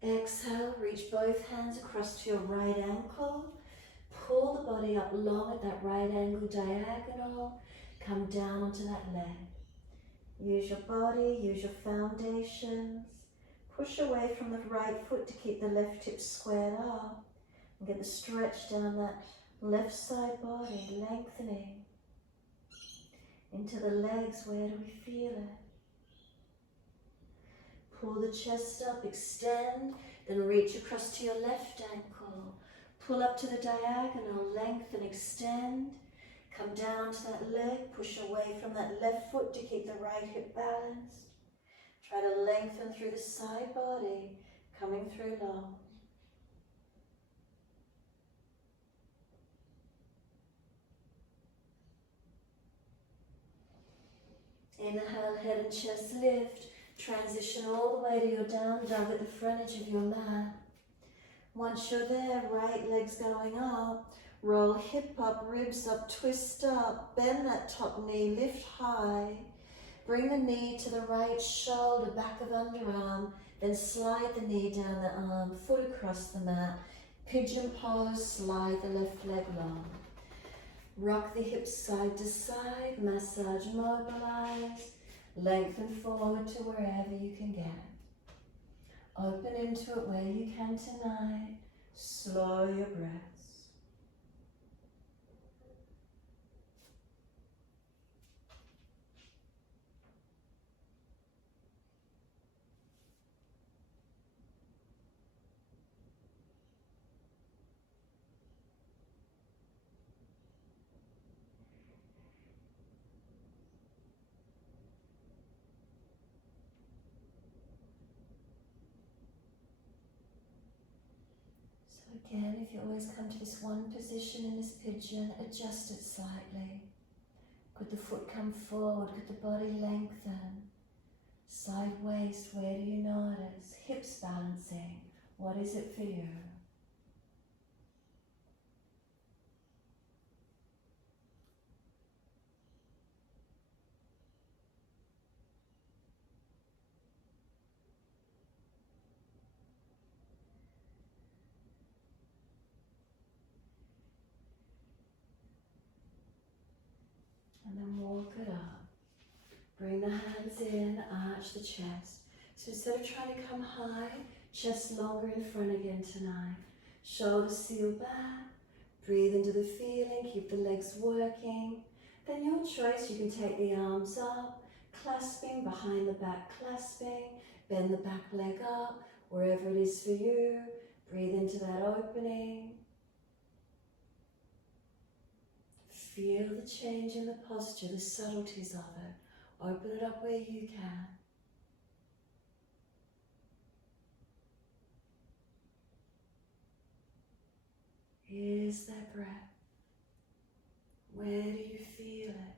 Exhale, reach both hands across to your right ankle. Pull the body up long at that right angle diagonal. Come down onto that leg. Use your body, use your foundations. Push away from the right foot to keep the left hip squared up. And get the stretch down that left side body, lengthening. Into the legs, where do we feel it? Pull the chest up, extend, then reach across to your left ankle. Pull up to the diagonal, lengthen, extend. Come down to that leg, push away from that left foot to keep the right hip balanced. Try to lengthen through the side body, coming through long. Inhale, head and chest lift. Transition all the way to your down dog at the front edge of your mat. Once you're there, right leg's going up. Roll hip up, ribs up, twist up. Bend that top knee, lift high. Bring the knee to the right shoulder, back of underarm. Then slide the knee down the arm, foot across the mat. Pigeon pose, slide the left leg long. Rock the hips side to side, massage, mobilize. Lengthen forward to wherever you can get. Open into it where you can tonight. Slow your breaths. Again, if you always come to this one position in this pigeon, adjust it slightly. Could the foot come forward? Could the body lengthen? Side waist, where do you notice? Hips balancing. What is it for you? And then walk it up. Bring the hands in, arch the chest. So instead of trying to come high, chest longer in front again tonight. Shoulders seal back. Breathe into the feeling, keep the legs working. Then your choice, you can take the arms up, clasping, behind the back clasping, bend the back leg up, wherever it is for you. Breathe into that opening. Feel the change in the posture, the subtleties of it. Open it up where you can. Is that breath? Where do you feel it?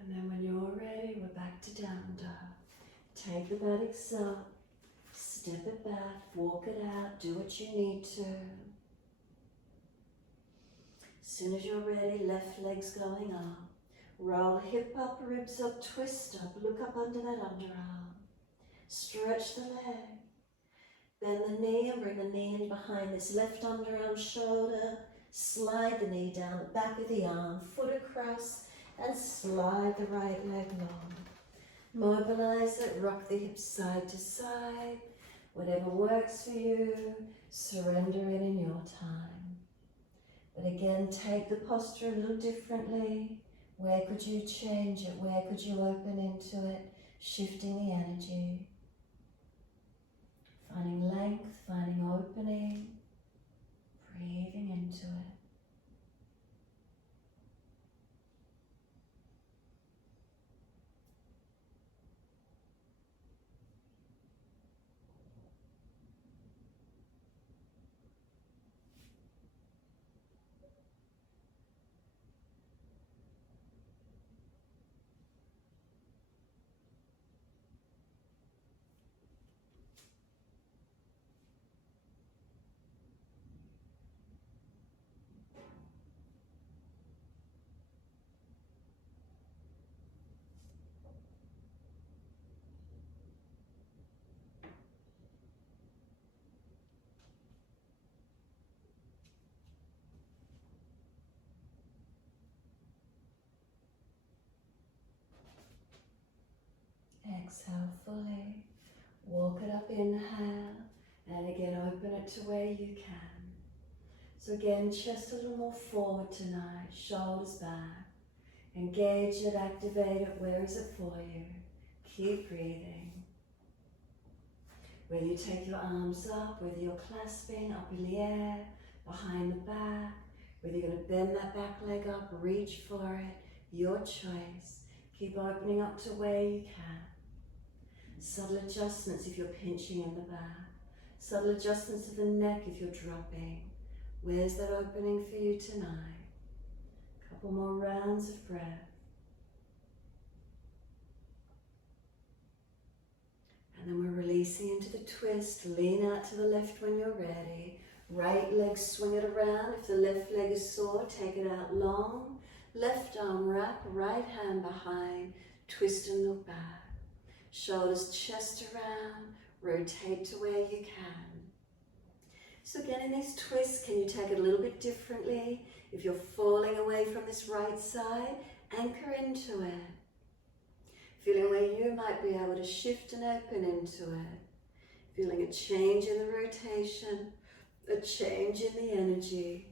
And then when you're ready, we're back to down dog. Take the buttocks up, step it back, walk it out, do what you need to. As soon as you're ready, left leg's going up. Roll hip up, ribs up, twist up, look up under that underarm. Stretch the leg. Bend the knee and bring the knee in behind this left underarm shoulder. Slide the knee down the back of the arm, foot across, and slide the right leg long. Mobilize it, rock the hips side to side. Whatever works for you, surrender it in your time. But again, take the posture a little differently. Where could you change it? Where could you open into it? Shifting the energy. Finding length, finding opening. Breathing into it. Exhale fully. Walk it up, inhale. And again, open it to where you can. So again, chest a little more forward tonight. Shoulders back. Engage it, activate it. Where is it for you? Keep breathing. Whether you take your arms up, whether you're clasping up in the air, behind the back, whether you're going to bend that back leg up, reach for it, your choice. Keep opening up to where you can. Subtle adjustments if you're pinching in the back. Subtle adjustments of the neck if you're dropping. Where's that opening for you tonight? Couple more rounds of breath. And then we're releasing into the twist. Lean out to the left when you're ready. Right leg, swing it around. If the left leg is sore, take it out long. Left arm wrap, right hand behind. Twist and look back. Shoulders, chest around. Rotate to where you can. So again, in these twists, can you take it a little bit differently? If you're falling away from this right side, anchor into it. Feeling where you might be able to shift and open into it. Feeling a change in the rotation, a change in the energy.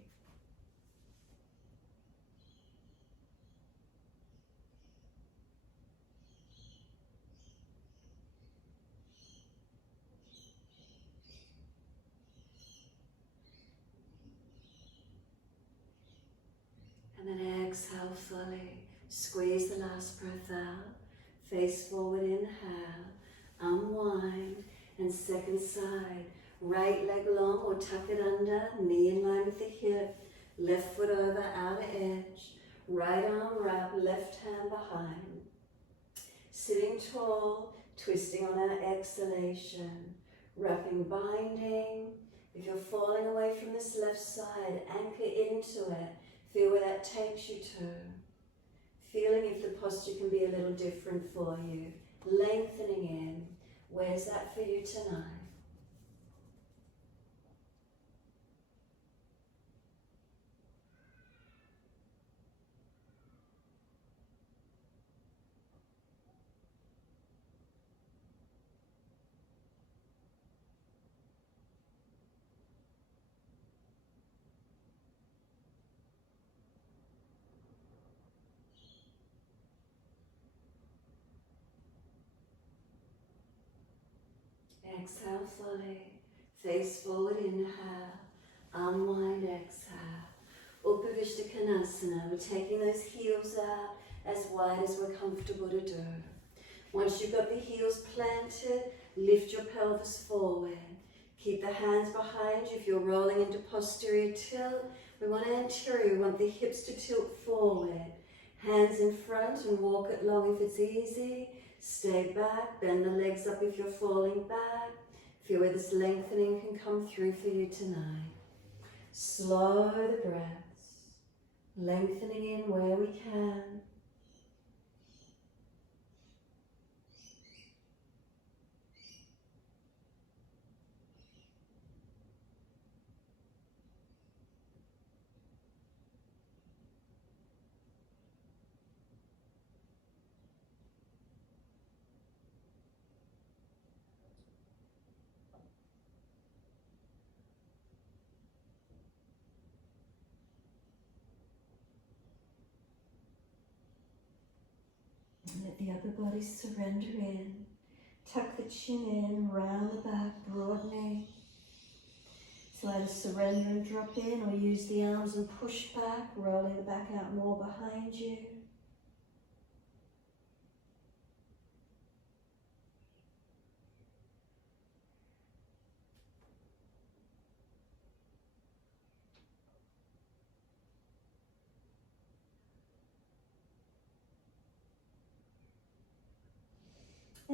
And then exhale fully. Squeeze the last breath out. Face forward, inhale. Unwind. And second side. Right leg long or tuck it under. Knee in line with the hip. Left foot over, outer edge. Right arm wrap, left hand behind. Sitting tall, twisting on our exhalation. Wrapping, binding. If you're falling away from this left side, anchor into it. Feel where that takes you to. Feeling if the posture can be a little different for you. Lengthening in. Where's that for you tonight? Exhale fully. Face forward, inhale. Unwind, exhale. Trikonasana. We're taking those heels out as wide as we're comfortable to do. Once you've got the heels planted, lift your pelvis forward. Keep the hands behind you. If you're rolling into posterior tilt, we want anterior. We want the hips to tilt forward. Hands in front and walk it long if it's easy. Stay back, bend the legs up if you're falling back. Feel where this lengthening can come through for you tonight. Slow the breaths. Lengthening in where we can. Let the upper body surrender in. Tuck the chin in, round the back, broadening. So either surrender and drop in, or use the arms and push back, rolling the back out more behind you.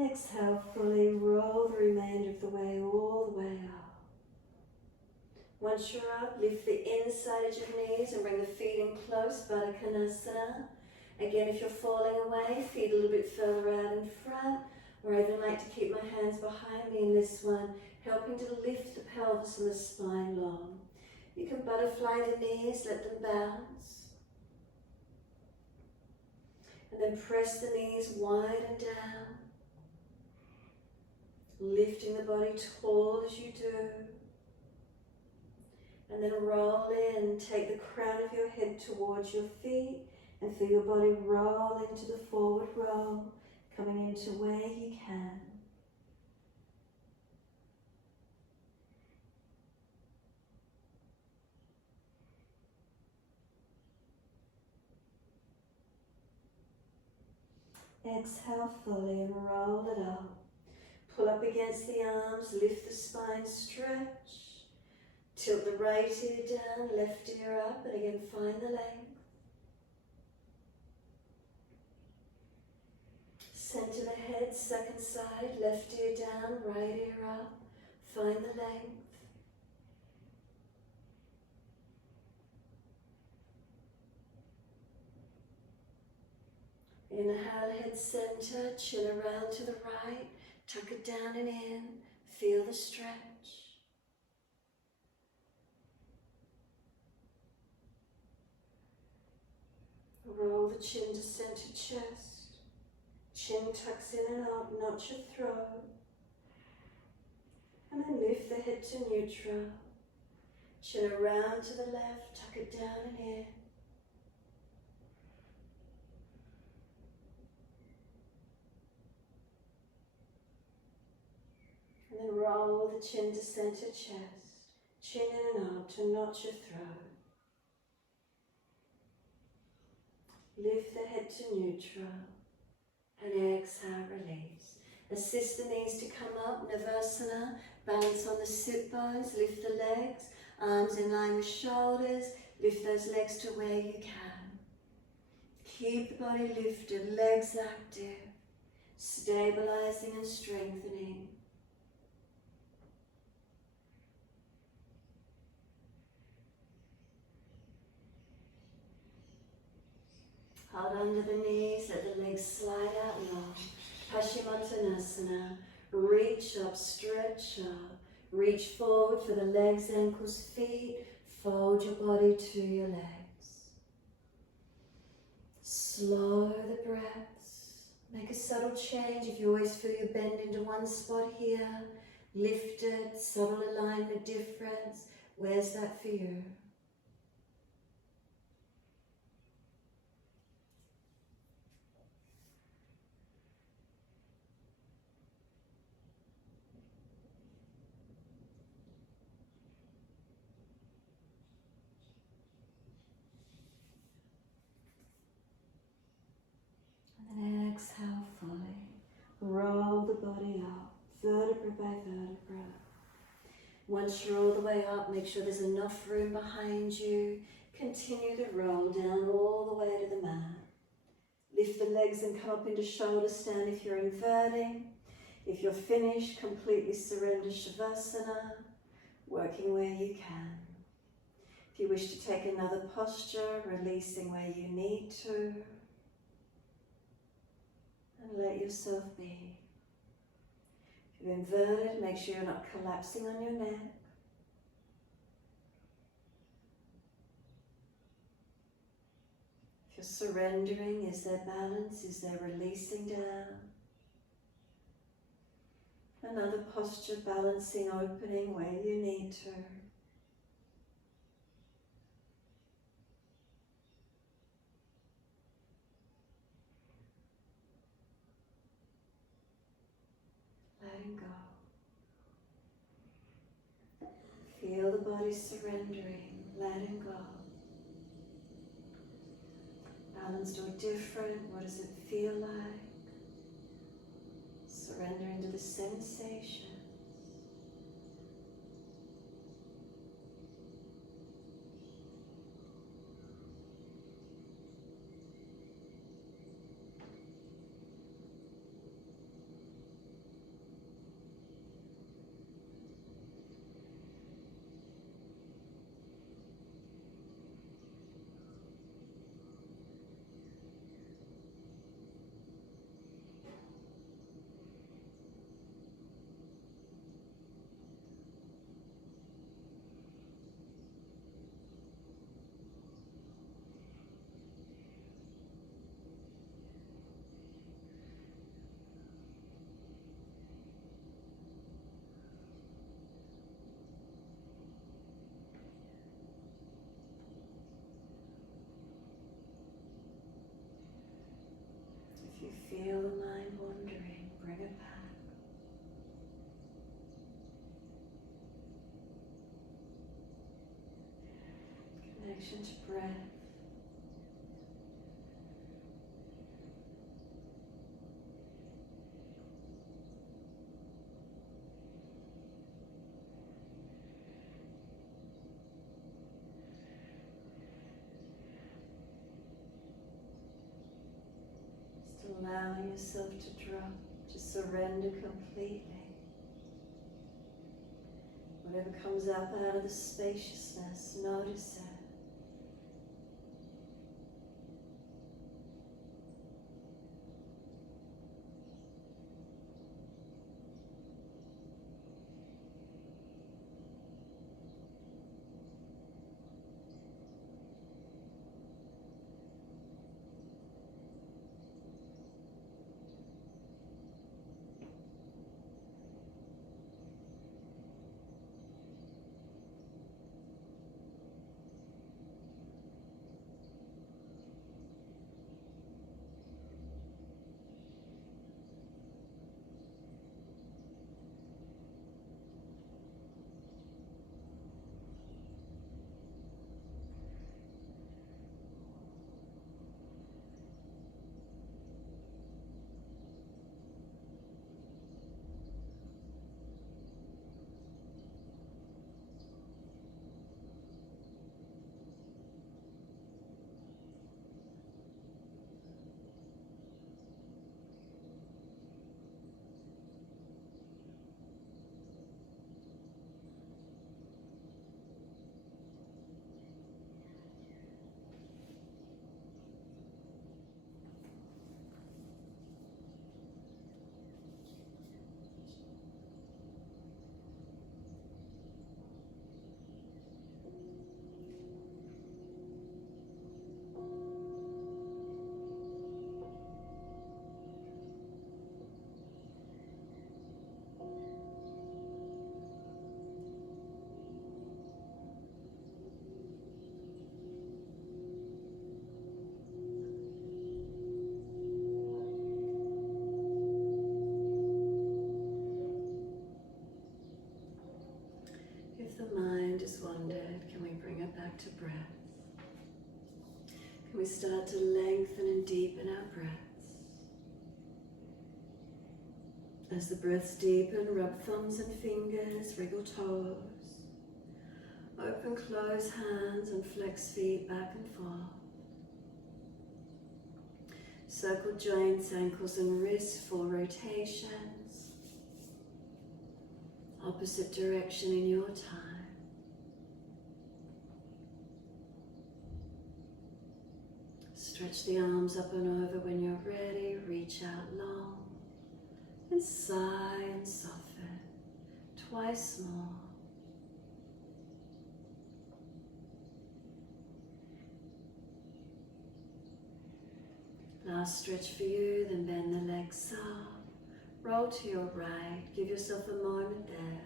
Exhale, fully roll the remainder of the way all the way up. Once you're up, lift the inside edge of knees and bring the feet in close, Trikonasana. Again, if you're falling away, feet a little bit further out in front, or I even like to keep my hands behind me in this one, helping to lift the pelvis and the spine long. You can butterfly the knees, let them bounce. And then press the knees wide and down. Lifting the body tall as you do. And then roll in, take the crown of your head towards your feet and feel your body roll into the forward roll, coming into where you can. Exhale fully and roll it up. Pull up against the arms, lift the spine, stretch. Tilt the right ear down, left ear up, and again find the length. Center the head, second side, left ear down, right ear up, find the length. Inhale, head center, chin around to the right, tuck it down and in, feel the stretch. Roll the chin to center chest. Chin tucks in and up, notch your throat. And then lift the head to neutral. Chin around to the left, tuck it down and in. And then roll the chin to center chest. Chin in and up to notch your throat. Lift the head to neutral and exhale, release. Assist the knees to come up, Shavasana, balance on the sit bones, lift the legs, arms in line with shoulders, lift those legs to where you can. Keep the body lifted, legs active, stabilizing and strengthening. Hold under the knees, let the legs slide out long. Paschimottanasana. Reach up, stretch up. Reach forward for the legs, ankles, feet. Fold your body to your legs. Slow the breaths. Make a subtle change. If you always feel you bend into one spot here, lift it, subtle alignment difference. Where's that for you? And exhale fully. Roll the body up, vertebra by vertebra. Once you're all the way up, make sure there's enough room behind you. Continue to roll down all the way to the mat. Lift the legs and come up into shoulder stand if you're inverting. If you're finished, completely surrender Shavasana, working where you can. If If you wish to take another posture, releasing where you need to, and let yourself be. If you're inverted, make sure you're not collapsing on your neck. If you're surrendering, is there balance? Is there releasing down? Another posture, balancing, opening where you need to. Letting go. Feel the body surrendering, letting go. Balanced or different, what does it feel like? Surrender into the sensation. If you feel the mind wandering, bring it back. Connection to breath. Allowing yourself to drop, to surrender completely. Whatever comes up out of the spaciousness, notice it. To breath. Can we start to lengthen and deepen our breaths? As the breaths deepen, rub thumbs and fingers, wriggle toes, open, close hands and flex feet back and forth. Circle joints, ankles and wrists, full rotations. Opposite direction in your time. Stretch the arms up and over. When you're ready, reach out long and sigh and soften. Twice more. Last stretch for you, then bend the legs up. Roll to your right. Give yourself a moment there.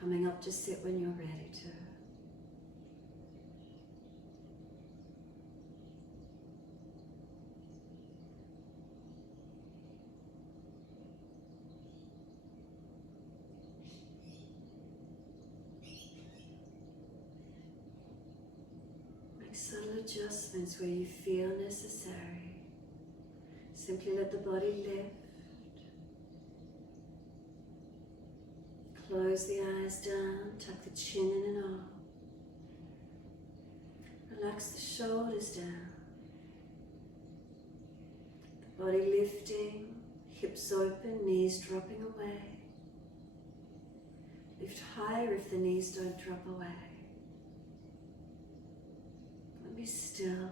Coming up to sit when you're ready to. Make subtle adjustments where you feel necessary. Simply let the body lift. Close the eyes down, tuck the chin in and up. Relax the shoulders down. The body lifting, hips open, knees dropping away. Lift higher if the knees don't drop away. And be still.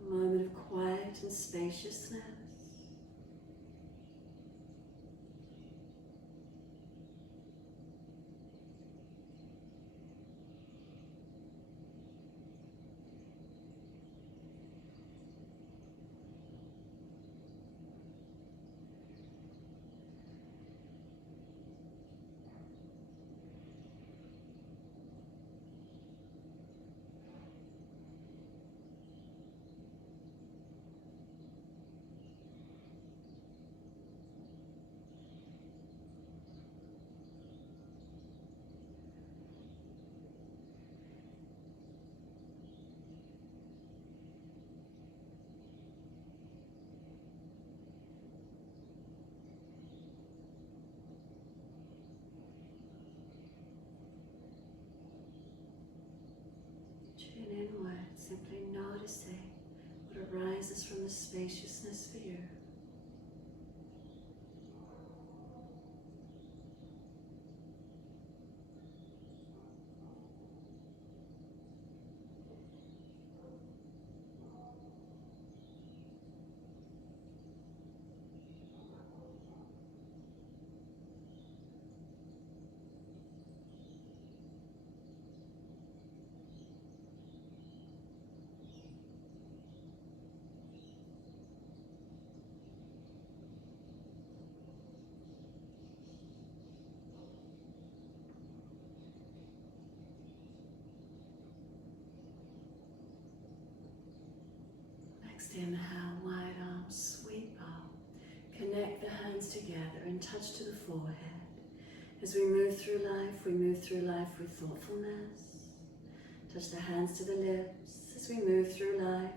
A moment of quiet and spaciousness. Inward, simply noticing what arises from the spaciousness for you. Inhale, wide arms, sweep up. Connect the hands together and touch to the forehead. As we move through life with thoughtfulness. Touch the hands to the lips. As we move through life,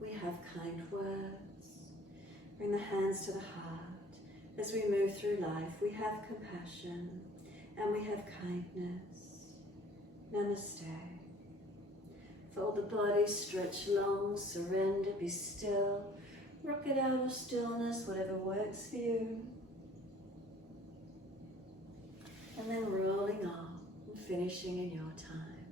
we have kind words. Bring the hands to the heart. As we move through life, we have compassion and we have kindness. Namaste. Fold the body, stretch long, surrender, be still. Rock it out of stillness, whatever works for you. And then rolling on and finishing in your time.